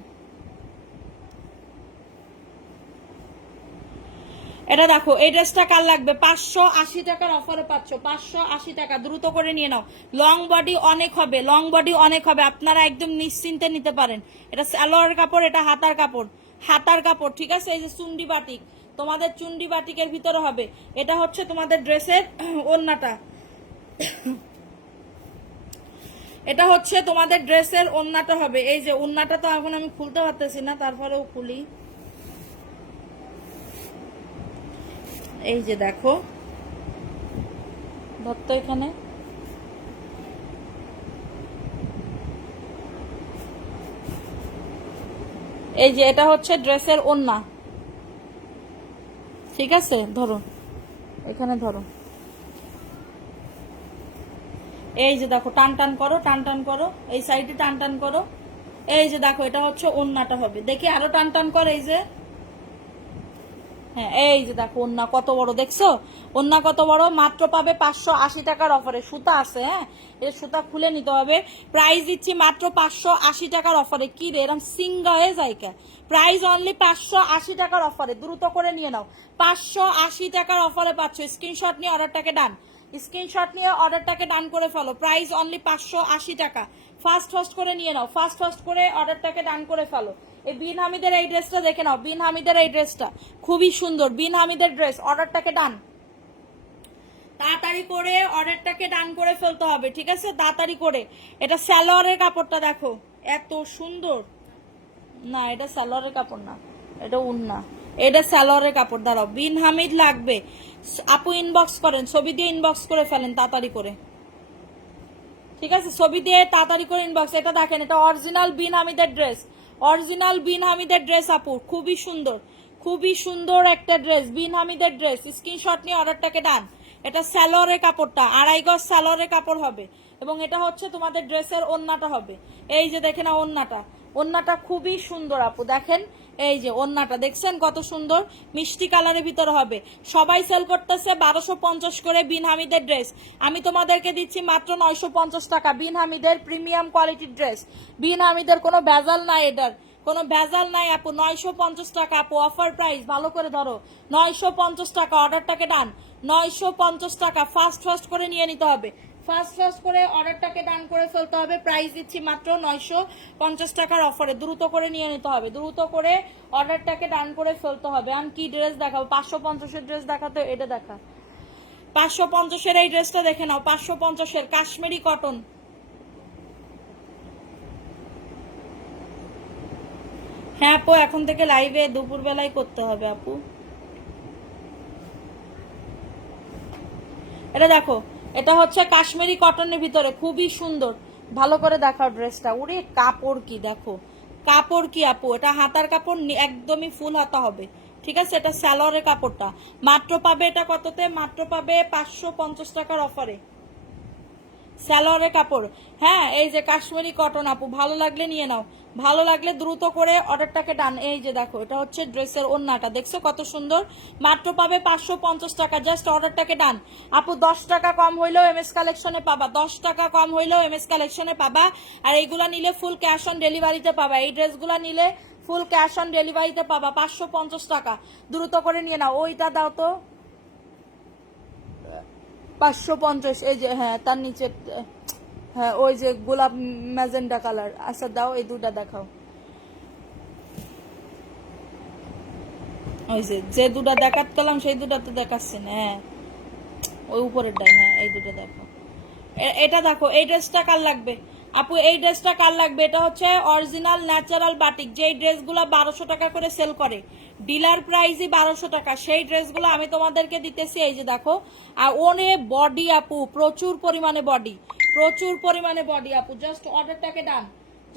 এটা দেখো, এই ড্রেসটা কার লাগবে? 580 টাকার অফারে পাচ্ছ, 580 টাকা, দ্রুত করে নিয়ে নাও। লং বডি অনেক হবে, লং বডি অনেক হবে, আপনারা একদম নিশ্চিন্তে নিতে পারেন। এটা সালোয়ারের কাপড়, এটা হাতার কাপড়, হাতার কাপড়, ঠিক আছে? এই যে চুন্ডি বাটিক, তোমাদের চুন্ডি বাটিকের ভিতরে হবে। এটা হচ্ছে তোমাদের ড্রেসের ওড়নাটা, এটা হচ্ছে তোমাদের ড্রেসের ওড়নাটা হবে। এই যে ওড়নাটা তো এখন আমি খুলতে পারতেছি না, তারপরেও খুলি। এই যে দেখো, ধরতো এখানে, এই যে এটা হচ্ছে ড্রেসের ওড়না, ঠিক আছে? ধরো, এখানে ধরো, এই যে দেখো, টান টান করো, টান টান করো, এই সাইডে টান টান করো। এই যে দেখো, এটা হচ্ছে ওড়নাটা হবে, দেখি আরো টান টান করো। এই যে, হ্যাঁ, এই যে দেখো ওন্না কত বড়, দেখছো ওন্না কত বড়? মাত্র পাবে 580 টাকার অফারে। সুতা আছে, হ্যাঁ, এই সুতা খুলে নিতে হবে। প্রাইস দিচ্ছি মাত্র 580 টাকার অফারে। কি রে, এরকম সিঙ্গা হয়ে যায় কে? প্রাইস অনলি 580 টাকার অফারে, দ্রুত করে নিয়ে নাও। 580 টাকার অফারে পাচ্ছ। স্ক্রিনশট নিয়ে অর্ডারটাকে ডান, স্ক্রিনশট নিয়ে অর্ডারটাকে ডান করে ফেলো। প্রাইস অনলি 580 টাকা। ফার্স্ট ফার্স্ট করে নিয়ে নাও, ফার্স্ট ফার্স্ট করে অর্ডারটাকে ডান করে ফেলো। এই বিন হামিদের এই ড্রেসটা দেখে নাও, বিন হামিদের এই ড্রেসটা খুবই সুন্দর। বিন হামিদের ড্রেস, অর্ডারটাকে ডান, তাড়াতাড়ি করে অর্ডারটাকে ডান করে ফেলতে হবে, ঠিক আছে? তাড়াতাড়ি করে। এটা সালোয়ারের কাপড়টা দেখো, এত সুন্দর। না, এটা সালোয়ারের কাপড় না, এটা উন্না। এটা সালোয়ারের কাপড়। দাঁড়াও, বিন হামিদ লাগবে আপু, ইনবক্স করেন, ছবি দিয়ে ইনবক্স করে ফেলেন তাড়াতাড়ি করে, ঠিক আছে? ছবি দিয়ে তাড়াতাড়ি করে ইনবক্স। এটা দেখেন, এটা অরিজিনাল বিন হামিদের ড্রেস, অরিজিনাল বিন হামিদের ড্রেস আপু, খুবই সুন্দর, খুবই সুন্দর একটা ড্রেস, বিন হামিদের ড্রেস। স্ক্রিনশট নিয়ে অর্ডারটাকে ডান। এটা সালোয়ারের কাপড়টা, 2.5 গজ সালোয়ারের কাপড় হবে, এবং এটা হচ্ছে তোমাদের ড্রেসের ওড়নাটা হবে। এই যে দেখেন ওড়নাটা, ওড়নাটা খুবই সুন্দর আপু, দেখেন। এই যে ওড়নাটা দেখছেন কত সুন্দর, মিষ্টি কালারের ভিতরে হবে। সবাই সেল করতেছে 1250 করে বিন হামিদের ড্রেস, আমি তোমাদেরকে দিচ্ছি মাত্র 950 টাকা। বিন হামিদের প্রিমিয়াম কোয়ালিটির ড্রেস, বিন হামিদের কোনো ভেজাল নাই, এটার কোনো ভেজাল নাই আপু। 950 টাকা আপু, অফার প্রাইস, ভালো করে ধরো, 950 টাকা। অর্ডারটাকে ডান, 950 টাকা। ফাস্ট ফাস্ট করে নিয়ে নিতে হবে, ফাস্ট ফাস্ট করে অর্ডারটাকে ডান করে ফেলতে হবে। প্রাইস দিচ্ছি মাত্র 950 টাকার অফারে, দ্রুত করে নিয়ে নিতে হবে, দ্রুত করে অর্ডারটাকে ডান করে ফেলতে হবে। আর কি ড্রেস দেখাবো? 550-এর ড্রেস দেখাতে, এটা দেখা, 550-এর এই ড্রেসটা দেখে নাও, 550-এর কাশ্মীরি কটন। হ্যাঁ আপু, এখন থেকে লাইভে দুপুর বেলায় করতে হবে আপু। এটা দেখো, এটা হচ্ছে কাশ্মীরি কটনের ভিতরে, খুবই সুন্দর। ভালো করে দেখাও ড্রেসটা। উরে কাপড় কি দেখো, কাপড় কি আপু, এটা হাতার কাপড়, একদমই ফুল হাতা হবে, ঠিক আছে? এটা সালোয়ারের কাপড়টা। মাত্র পাবে এটা কততে? মাত্র পাবে 550 টাকার অফারে, সালোয়ারের কাপড়। হ্যাঁ, এই যে কাশ্মীরি কটন আপু, ভালো লাগলে নিয়ে নাও, ভালো লাগলে দ্রুত করে অর্ডারটাকে ডান। এই যে দেখো, এটা হচ্ছে ড্রেসের ওড়নাটা, দেখছো কত সুন্দর? মাত্র পাবে 550 টাকা। জাস্ট অর্ডারটাকে ডান আপু। 10 টাকা কম হইলেও এমএস কালেকশনে পাবা, 10 টাকা কম হইলেও এমএস কালেকশনে পাবা। আর এইগুলা নিলে ফুল ক্যাশ অন ডেলিভারিতে পাবা, এই ড্রেসগুলা নিলে ফুল ক্যাশ অন ডেলিভারিতে পাবা। 550 টাকা, দ্রুত করে নিয়ে নাও। ওইটা দাও তো, 550। এই যে, হ্যাঁ, তার নিচে, হ্যাঁ, ওই যে গোলাপ ম্যাজেন্ডা কালার। আচ্ছা দাও, এই দুটা দেখাও। ওই যে দুটা দেখাত পেলাম, সেই দুটা তো দেখাচ্ছি না। হ্যাঁ, ওই উপরেরটাই, হ্যাঁ, এই দুটো দেখো। এটা দেখো, এই ড্রেসটা কার লাগবে আপু? এই ড্রেসটা কার লাগবে? এটা হচ্ছে অরিজিনাল ন্যাচারাল বাটিক, যেই ড্রেসগুলো 1200 টাকা করে সেল করে, ডিলার প্রাইসই 1200 টাকা, সেই ড্রেসগুলো আমি তোমাদেরকে দিতেছি। এই যে দেখো, আর ওনে বডি আপু, প্রচুর পরিমাণে বডি, প্রচুর পরিমাণে বডি আপু। জাস্ট অর্ডারটাকে ডান,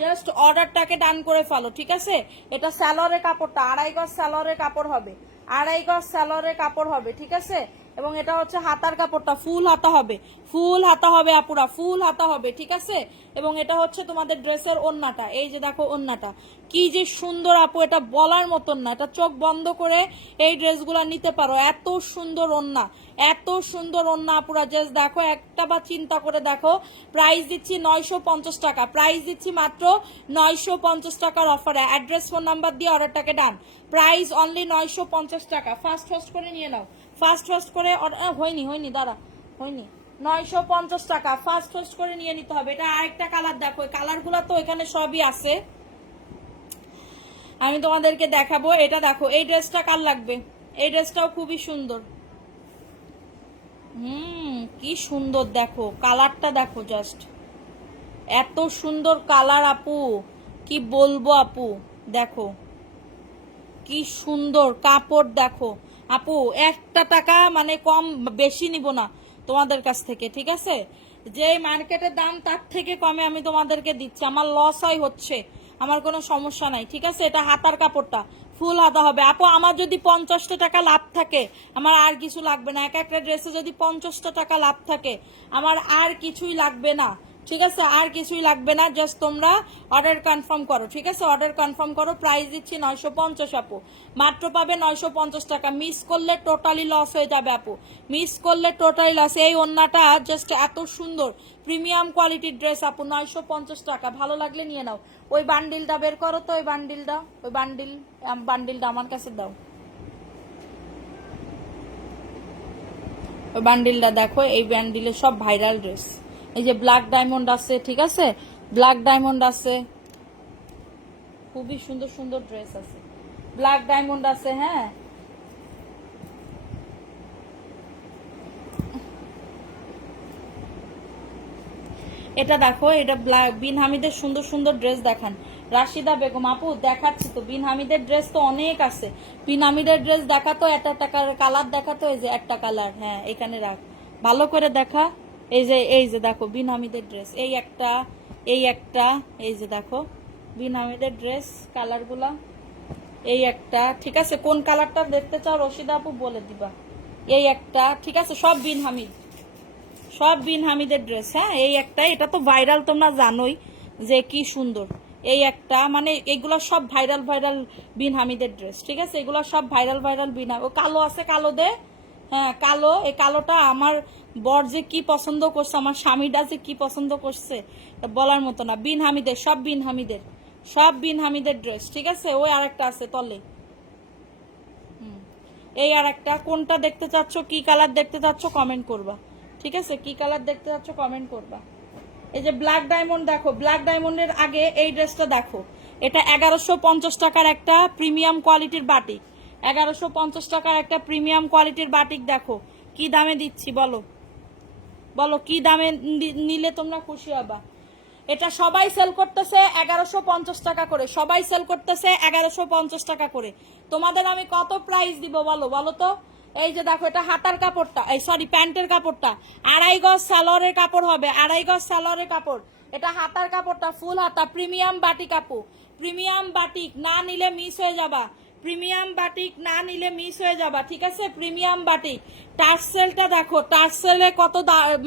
জাস্ট অর্ডারটাকে ডান করে ফেলো, ঠিক আছে? এটা সালোয়ারের কাপড়টা 2.5 গজ সালোয়ারের কাপড় হবে, 2.5 গজ সালোয়ারের কাপড় হবে, ঠিক আছে? এবং এটা হচ্ছে হাতার কাপড়টা, ফুল হাতা হবে, ফুল হাতা হবে আপুরা, ফুল হাতা হবে, ঠিক আছে। এবং এটা হচ্ছে তোমাদের ড্রেসের ওড়নাটা, এই যে দেখো ওড়নাটা কি যে সুন্দর আপু, এটা বলার মতন না, এটা চোখ বন্ধ করে এই ড্রেসগুলো নিতে পারো, এত সুন্দর ওড়না, এত সুন্দর ওড়না আপুরা, জাস্ট দেখো একটা বা চিন্তা করে দেখো। প্রাইস দিচ্ছি 950 টাকা, প্রাইস দিচ্ছি মাত্র 950 টাকার অফারে। অ্যাড্রেস ফোন নাম্বার দিয়ে অর্ডারটাকে ডান, প্রাইস অনলি 950 টাকা। ফার্স্ট ফার্স্ট করে নিয়ে নাও, ফার্স্ট ফার্স্ট করে, হয়নি দাঁড়া, হয়নি, 950 টাকা ফার্স্ট ফার্স্ট করে নিয়ে নিতে হবে। এটা আরেকটা কালার দেখো, এই কালারগুলো তো এখানে সবই আছে, আমি তোমাদেরকে দেখাবো। এটা দেখো, এই ড্রেসটা কার লাগবে, এই ড্রেসটাও খুবই সুন্দর, কি সুন্দর দেখো কালারটা, দেখো জাস্ট এত সুন্দর কালার আপু, কি বলবো আপু, দেখো কি সুন্দর কাপড়, দেখো আপু একটা টাকা মানে কম বেশি নিব না তোমাদের কাছ থেকে, ঠিক আছে। যে মার্কেটের দাম তার থেকে কমে আমি তোমাদেরকে দিচ্ছি, আমার লস হয় হচ্ছে, আমার কোনো সমস্যা নাই, ঠিক আছে। এটা হাতার কাপড়টা ফুল হাতা হবে আপু, আমার যদি 50 টাকা লাভ থাকে আমার আর কিছু লাগবে না, এক একটা ড্রেসে যদি 50 টাকা লাভ থাকে আমার আর কিছুই লাগবে না, ঠিক আছে, আর কিছুই লাগবে না, জাস্ট তোমরা অর্ডার কনফার্ম করো, ঠিক আছে, অর্ডার কনফার্ম করো। প্রাইস দিচ্ছি 950 আপু, মাত্র পাবে 950 টাকা, মিস করলে টোটালি লস হয়ে যাবে আপু, মিস করলে টোটালি লস। এই ওন্নাটা জাস্ট এত সুন্দর প্রিমিয়াম কোয়ালিটির ড্রেস আপু, 950 টাকা, ভালো লাগলে নিয়ে নাও। ওই বান্ডিলটা বের করো তো, ওই বান্ডিলটা, ওই বান্ডিলটা আমার কাছে দাও, ওই বান্ডিলটা দেখো, এই বান্ডিলে সব ভাইরাল ড্রেস, এই যে ব্ল্যাক ডায়মন্ড আছে, ঠিক আছে, ব্ল্যাক ডায়মন্ড আছে, খুবই সুন্দর সুন্দর ড্রেস আছে, ব্ল্যাক ডায়মন্ড আছে, হ্যাঁ এটা দেখো, এটা বিন হামিদের সুন্দর সুন্দর ড্রেস দেখান, রাশিদা বেগম আপু দেখাচ্ছি তো, বিন হামিদের ড্রেস তো অনেক আছে, বিন হামিদের ড্রেস দেখাতো, একটা টাকার কালার দেখাতো, এই যে একটা কালার, হ্যাঁ এখানে রাখ, ভালো করে দেখা, এই যে দেখো বিন হামিদের ড্রেস, এই একটা, এই একটা, এই যে দেখো বিন হামিদের ড্রেস কালারগুলা, এই একটা, ঠিক আছে, কোন কালারটা দেখতে চাও রশিদা আপু বলে দিবা, এই একটা, ঠিক আছে, সব বিন হামিদ, সব বিন হামিদের ড্রেস, হ্যাঁ এই একটা, এটা তো ভাইরাল, তোমরা জানোই যে কি সুন্দর, এই একটা, মানে এগুলো সব ভাইরাল ভাইরাল বিন হামিদের ড্রেস, ঠিক আছে, এগুলো সব ভাইরাল ভাইরাল বিন, ও কালো আছে, কালো দে, হ্যাঁ কালো, এই কালোটা আমার বর যে কি পছন্দ করছে, আমার স্বামীটা যে কি পছন্দ করছে বলার মতো না, বিন হামিদের, সব বিন হামিদের, সব বিন হামিদের ড্রেস, ঠিক আছে। ওই আরেকটা আছে তলে, এই আর একটা, কোনটা দেখতে চাচ্ছ, কি কালার দেখতে চাচ্ছ কমেন্ট করবা, ঠিক আছে, কি কালার দেখতে চাচ্ছ কমেন্ট করবা। এই যে ব্ল্যাক ডায়মন্ড দেখো, ব্ল্যাক ডায়মন্ডের আগে এই ড্রেসটা দেখো, এটা 1150 টাকার একটা প্রিমিয়াম কোয়ালিটির বাটিক, 1150 টাকার একটা প্রিমিয়াম কোয়ালিটির বাটিক, দেখো কি দামে দিচ্ছি, বলো বলো কি দামে নিলে তোমরা খুশি হবা। এটা সবাই সেল করতেছে 1150 টাকা করে, সবাই সেল করতেছে 1150 টাকা করে, তোমাদের আমি কত প্রাইস দিব বলো, বলো তো। এই যে দেখো, এটা হাতার কাপড়টা, এই সরি প্যান্টের কাপড়টা, 2.5 গজ সালোয়ারের কাপড় হবে, 2.5 গজ সালোয়ারের কাপড়, এটা হাতার কাপড়টা ফুল হাতা, প্রিমিয়াম বাটিক আপু, প্রিমিয়াম বাটিক, না নিলে মিস হয়ে যাবা, প্রিমিয়াম বাটিক না নিলে মিস হয়ে যাবা, ঠিক আছে, প্রিমিয়াম বাটিক। টার্সেলটা দেখো, টার্সেলে কত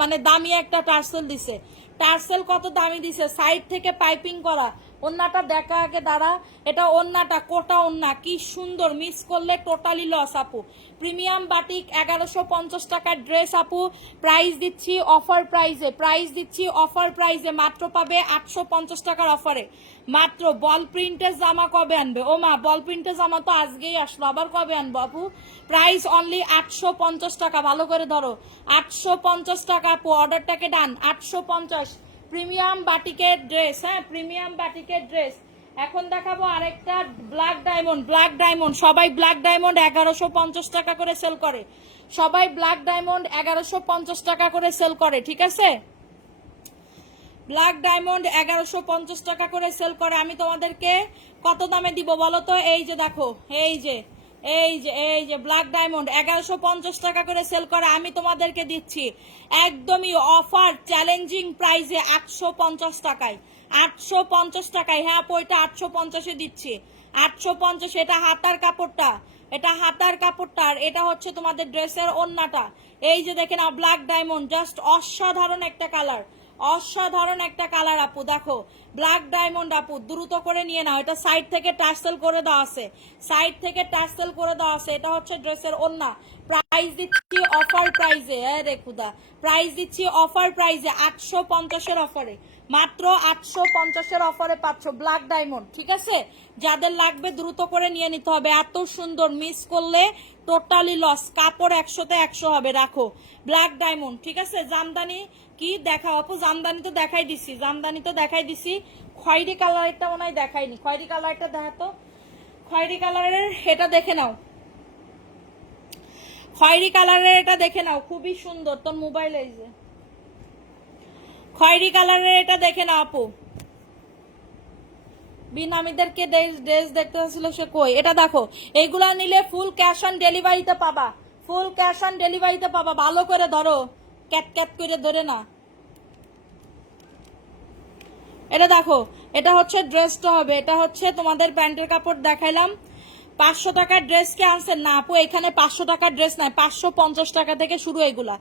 মানে দামি একটা টার্সেল দিছে, টার্সেল কত দামি দিছে, সাইড থেকে পাইপিং করা, ওন্নাটা দেখা আগে দাঁড়া, এটা ওন্নাটা কোটা ওন্না, কি সুন্দর, মিস করলে টোটালি লস আপু। প্রিমিয়াম বাটিক 1150 টাকার ড্রেস আপু, প্রাইস দিচ্ছি অফার প্রাইসে, প্রাইস দিচ্ছি অফার প্রাইসে, মাত্র পাবে 850 টাকার অফারে, মাত্র। বল প্রিন্টের জামা কবে আনবে, ও মা বল প্রিন্টের জামা তো আজকেই আসলো, আবার কবে আনবো আপু। প্রাইস অনলি 850 টাকা, ভালো করে ধরো, 850 টাকা আপু, অর্ডারটাকে ডান, 850, প্রিমিয়াম বাটিকের ড্রেস, হ্যাঁ প্রিমিয়াম বাটিকের ড্রেস। এখন দেখাবো আরেকটা ব্ল্যাক ডায়মন্ড, ব্ল্যাক ডায়মন্ড, সবাই ব্ল্যাক ডায়মন্ড 1150 টাকা করে সেল করে, সবাই ব্ল্যাক ডায়মন্ড 1150 টাকা করে সেল করে, ঠিক আছে, ব্ল্যাক ডায়মন্ড 1150 টাকা করে সেল করে, আমি তোমাদেরকে কত দামে দিব বলো তো। এই যে দেখো, এই যে এই যে ব্ল্যাক ডায়মন্ড 1150 টাকা করে সেল করে, আমি তোমাদেরকে দিচ্ছি একদমই অফার চ্যালেঞ্জিং প্রাইসে 850 টাকায়, 850 টাকায়, হ্যাঁ ওইটা 850-এ দিচ্ছি, 850, এটা হাতার কাপড়টা, এটা হাতার কাপড়টা, আর এটা হচ্ছে তোমাদের ড্রেসের ওড়নাটা। এই যে দেখে নাও ব্ল্যাক ডায়মন্ড, জাস্ট অসাধারণ একটা কালার, অসাধারণ একটা কালার আপু। দেখো ব্ল্যাক ডায়মন্ড আপু, দ্রুত করে নিয়ে নাও। এটা সাইড থেকে টার্সেল করে দেওয়া আছে, সাইড থেকে টার্সেল করে দেওয়া আছে। এটা হচ্ছে ড্রেসের ওড়না। প্রাইস দিচ্ছি অফার প্রাইজে, রে খুদা, প্রাইস দিচ্ছি অফার প্রাইজে 850-এর অফারে, মাত্র 850-এর অফারে পাচ্ছ ব্ল্যাক ডায়মন্ড। ঠিক আছে, যাদের লাগবে দ্রুত করে নিয়ে নিতে হবে। এত সুন্দর, মিস করলে টোটালি লস। কাপড় 100-তে 100 হবে। রাখো ব্ল্যাক ডায়মন্ড। ঠিক আছে, জামদানি কি দেখাও আপু? জামদানি তো দেখাই দিছি, জামদানি তো দেখাই দিছি। খয়েরি কালারটা মনে হয় দেখাইনি, খয়েরি কালারটা দেখাতো, খয়েরি কালারের এটা দেখে নাও, খয়েরি কালারের এটা দেখে নাও, খুবই সুন্দর। তোর মোবাইল এই যে খয়েরি কালারের এটা দেখে নাও আপু। বিনামীদেরকে ড্রেস দেখতে হচ্ছিল, সে কই? এটা দেখো, এইগুলা নিলে ফুল ক্যাশ অন ডেলিভারিতে পাবা, ফুল ক্যাশ অন ডেলিভারিতে পাবা। ভালো করে ধরো, ক্যাট ক্যাট করে ধরে না। এটা দেখো, এটা হচ্ছে ড্রেসটা হবে, এটা হচ্ছে তোমাদের প্যান্টের কাপড় দেখাইলাম। 500 টাকার ড্রেস কে আনছেন না আপু? এখানে 500 টাকার ড্রেস নাই, 550 টাকা থেকে শুরু এগুলা।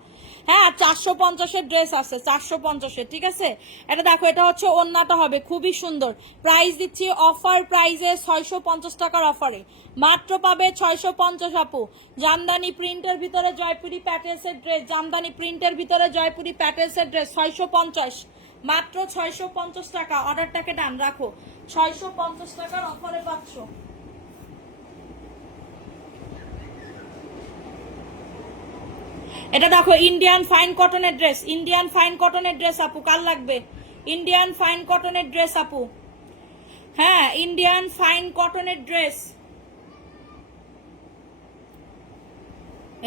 হ্যাঁ, 450-এর ড্রেস আছে, 450-এর। ঠিক আছে, এটা দেখো, এটা হচ্ছে ওড়নাটা হবে, খুবই সুন্দর। প্রাইস দিচ্ছি অফার প্রাইজে 650 টাকার অফারে, মাত্র পাবে 650 আপু। জামদানি প্রিন্টের ভিতরে জয়পুরি প্যাটেলসের ড্রেস, জামদানি প্রিন্টের ভিতরে জয়পুরি প্যাটেলসের ড্রেস 650, মাত্র 650 টাকা। অর্ডারটাকে ডান রাখো, 650 টাকার অফারে পাচ্ছ। এটা দেখো ইন্ডিয়ান ফাইন কটনের ড্রেস, ইন্ডিয়ান ফাইন কটনের ড্রেস আপু, কার লাগবে? ইন্ডিয়ান ফাইন কটনের ড্রেস আপু, হ্যাঁ ইন্ডিয়ান ফাইন কটনের ড্রেস।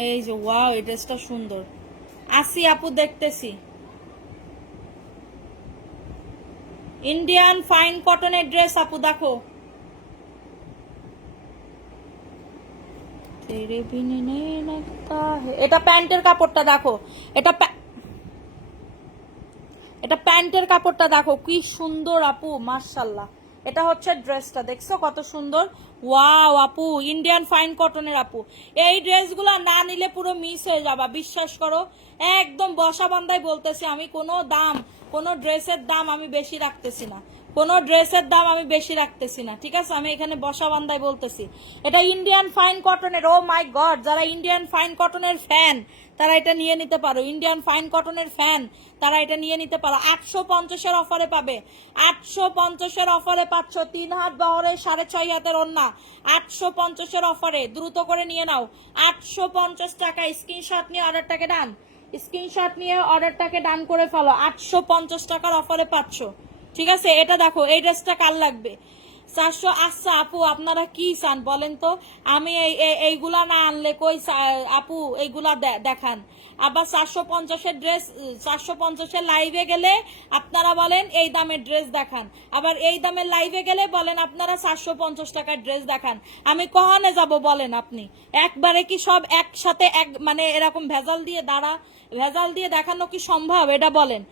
এই যে ওয়াও, এই ড্রেসটা সুন্দর। আসি আপু, দেখতেছি। ইন্ডিয়ান ফাইন কটনের ড্রেস আপু, দেখো। এটা প্যান্টের কাপড়টা দেখো, এটা এটা প্যান্টের কাপড়টা দেখো, কি সুন্দর আপু, মাশাআল্লাহ। এটা হচ্ছে ড্রেসটা, দেখছো কত সুন্দর? ওয়াও আপু, ইন্ডিয়ান ফাইন কটনের আপু। এই ড্রেসগুলো না নিলে পুরো মিস হয়ে যাবা, বিশ্বাস করো। একদম বসা বান্ধাই বলতেছি আমি, কোনো দাম, কোনো ড্রেসের দাম আমি বেশি রাখতেছি না, কোনো ড্রেসের দাম আমি বেশি রাখতেছি না। ঠিক আছে, আমি এখানে বসা বান্ধাই বলতেছি। এটা ইন্ডিয়ান ফাইন কটনের, ও মাই গড, যারা ইন্ডিয়ান ফাইন কটনের ফ্যান তারা এটা নিয়ে নিতে পারো। ইন্ডিয়ান ফাইন কটনের ফ্যান তারা এটা নিয়ে নিতে পারো। 850-এর অফারে পাবে, 850-এর অফারে পাচ্ছ। 3 হাত বহরে 6.5 হাতের ওড়না, 850-এর অফারে, দ্রুত করে নিয়ে নাও। 850 টাকা। স্ক্রিনশট নিয়ে অর্ডারটাকে ডান, স্ক্রিনশট নিয়ে অর্ডারটাকে ডান করে ফেলো। 850 টাকার অফারে পাচ্ছ। ঠিক আছে, এটা দেখো, এই ড্রেসটা কার লাগবে? 400। আচ্ছা আপু, আপনারা কি চান বলেন তো? আমি এইগুলা না আনলে কই আপু, এইগুলা দেখান। আবার 450-এর ড্রেস, 450-এর লাইভে গেলে আপনারা বলেন এই দামের ড্রেস দেখান, আবার এই দামের লাইভে গেলে বলেন আপনারা 450 টাকার ড্রেস দেখান। আমি কখনে যাব বলেন আপনি? একবারে কি সব একসাথে এক মানে এরকম ভেজাল দিয়ে ভেজাল দিয়ে দেখানো কি সম্ভব? এটা বলেন।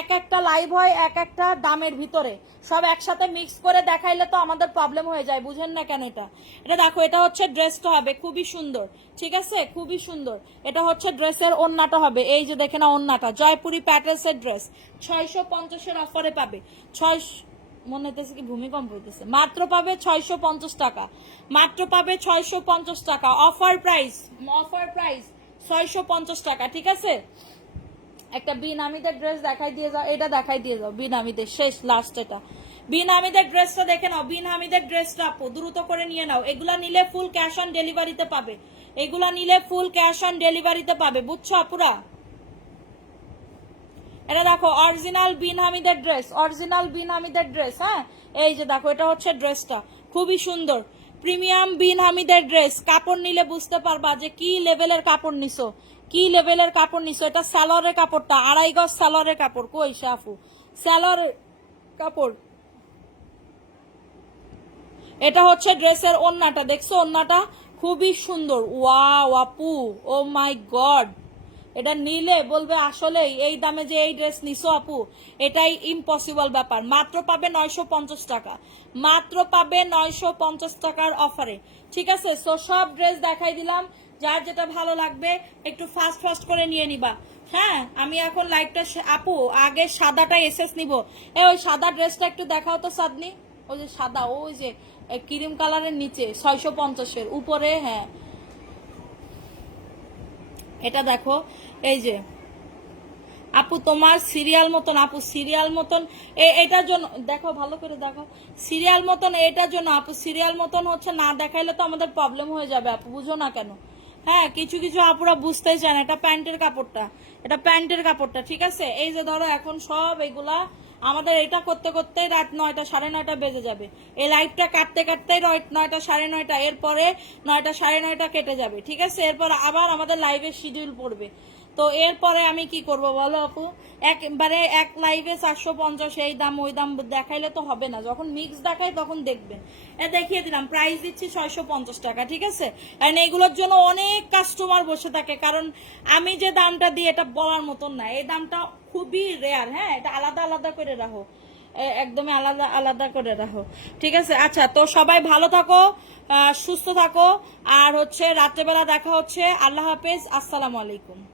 এক একটা লাইভ হয় এক একটা দামের ভিতরে, সব একসাথে মিক্স করে দেখাইলে তো আমাদের প্রবলেম হয়ে যায়, বুঝেন না কেন? এটা দেখো, এটা হচ্ছে ড্রেসটা হবে, খুবই সুন্দর। ঠিক আছে, খুবই সুন্দর। এটা হচ্ছে ড্রেসের ওড়নাটা হবে, এই যে দেখে না ওড়নাটা, জয়পুরি প্যাটেলসের ড্রেস 650-এর অফারে পাবে। 6 মনে হইতেছে কি ভূমিকম্প হইতেছে। মাত্র পাবে 650 টাকা, মাত্র পাবে 650 টাকা। অফার প্রাইস, অফার প্রাইস 650 টাকা। ঠিক আছে, একটা বিনামীদের ড্রেস দেখাই দিয়ে যাও, এটা দেখাই দিয়ে যাও, বিনামীদের শেষ লাস্ট। এটা বিনামীদের ড্রেসটা দেখে নাও, বিনামীদের ড্রেসটা আপু দ্রুত করে নিয়ে নাও। এগুলা নিলে ফুল ক্যাশ অন ডেলিভারিতে পাবে, এগুলা নিলে ফুল ক্যাশ অন ডেলিভারিতে পাবে, বুঝছো আপুরা? এটা দেখো অরিজিনাল বিন হামিদের ড্রেস, অরিজিনাল বিন হামিদের ড্রেস। হ্যাঁ, এই যে দেখো, এটা হচ্ছে ড্রেসটা, খুবই সুন্দর। প্রিমিয়াম বিন হামিদের ড্রেস, কাপড় নিলে বুঝতে পারবা যে কি লেভেলের কাপড় নিছো, কি লেভেলের কাপড় নিছো। এটা স্যালোয়ারের কাপড়টা, 2.5 গজ স্যালোয়ারের কাপড়। কই শাফু, স্যালোয়ারের কাপড়। এটা হচ্ছে ড্রেসের ওড়নাটা, দেখছো ওড়নাটা খুবই সুন্দর। ওয়াও আপু, ও মাই গড, এটা নিলে বলবে আসলে এই দামে যে এই ড্রেস নিছো আপু, এটাই ইম্পসিবল ব্যাপার। মাত্র পাবে 950 টাকা, মাত্র পাবে 950 টাকার অফারে, ঠিক আছে? সো সব ড্রেস দেখাই দিলাম, যার যেটা ভালো লাগবে একটু ফাস্ট ফাস্ট করে নিয়ে নিবা। হ্যাঁ, আমি এখন লাইভটা আপু আগে সাদাটা এসএস নিব। ওই সাদা ড্রেসটা একটু দেখাও তো সাদনি, ওই যে সাদা, ওই যে ক্রিম কালারের নিচে 650-এর উপরে। হ্যাঁ, এটা দেখো, এই যে আপু তোমার সিরিয়াল মতন, আপু সিরিয়াল মতন এটার জন্য দেখো, ভালো করে দেখো, সিরিয়াল মতন এটার জন্য আপু, সিরিয়াল মতন হচ্ছে না দেখাইলে তো আমাদের প্রবলেম হয়ে যাবে আপু, বুঝো না কেন? হ্যাঁ, কিছু কিছু আপুরা বুঝতেই চায় না। এটা প্যান্টের কাপড়টা, এটা প্যান্টের কাপড়টা, ঠিক আছে? এই যে ধরো এখন সব এগুলা আমাদের এটা করতে করতে রাত 9টা 9:30 বেজে যাবে। এই লাইভটা কাটতে কাটতে 9টা 9:30, এরপরে 9টা 9:30 কেটে যাবে, ঠিক আছে? এরপর আবার আমাদের লাইভের শিডিউল পড়বে। তো এরপরে আমি কি করব বলো আপু? একবারে এক লাইভে 450, এই দাম ওই দাম দেখাইলে তো হবে না। যখন মিক্স দেখাই তখন দেখবেন। দেখিয়ে দিলাম, প্রাইস দিচ্ছি 650 টাকা, ঠিক আছে? এন্ড এইগুলোর জন্য অনেক কাস্টমার বসে থাকে, কারণ আমি যে দামটা দিই এটা বলার মতন না। এই দামটা খুবই রেয়ার। হ্যাঁ, এটা আলাদা আলাদা করে রাখো, একদমই আলাদা আলাদা করে রাখো, ঠিক আছে? আচ্ছা, তো সবাই ভালো থাকো, সুস্থ থাকো, আর হচ্ছে রাত্রেবেলা দেখা হচ্ছে। আল্লাহ হাফেজ, আসসালামু আলাইকুম।